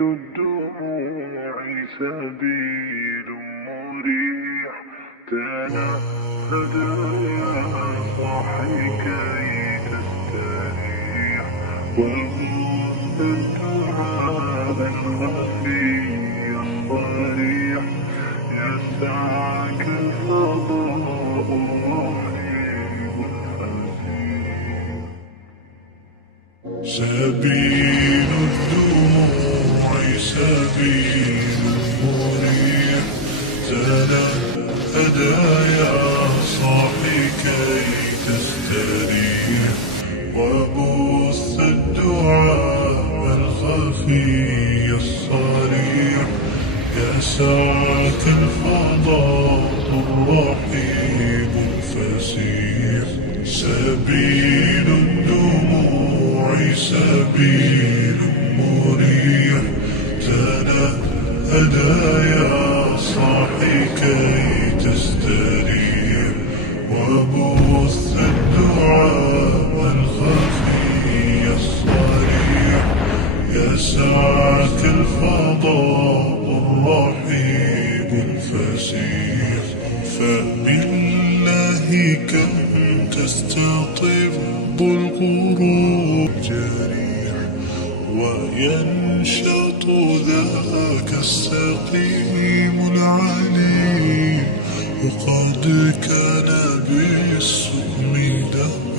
الدموع سبيل مريح، تنهد يا صاحي كي تستريح، وغص الدعاء الخفي الصريح، يسعك الفضاء الرحيم الفسيح. سبيل الدموع سبيل مريح، تنهد يا صاحي كي تستريح، وبث الدعاء الخفي الصريح، يسعك الفضاء الرحيم الفسيح. سبيل الدموع سبيل مريح، تنهد يا صاحي كي تستريح، وبث الدعاء الخفي الصريح، يسعك الفضاء الرحيم الفسيح. فبالله كم تستطب القلوب جريح، وينشط ذاك السقيم العليل، وقد كان بالسؤم دهر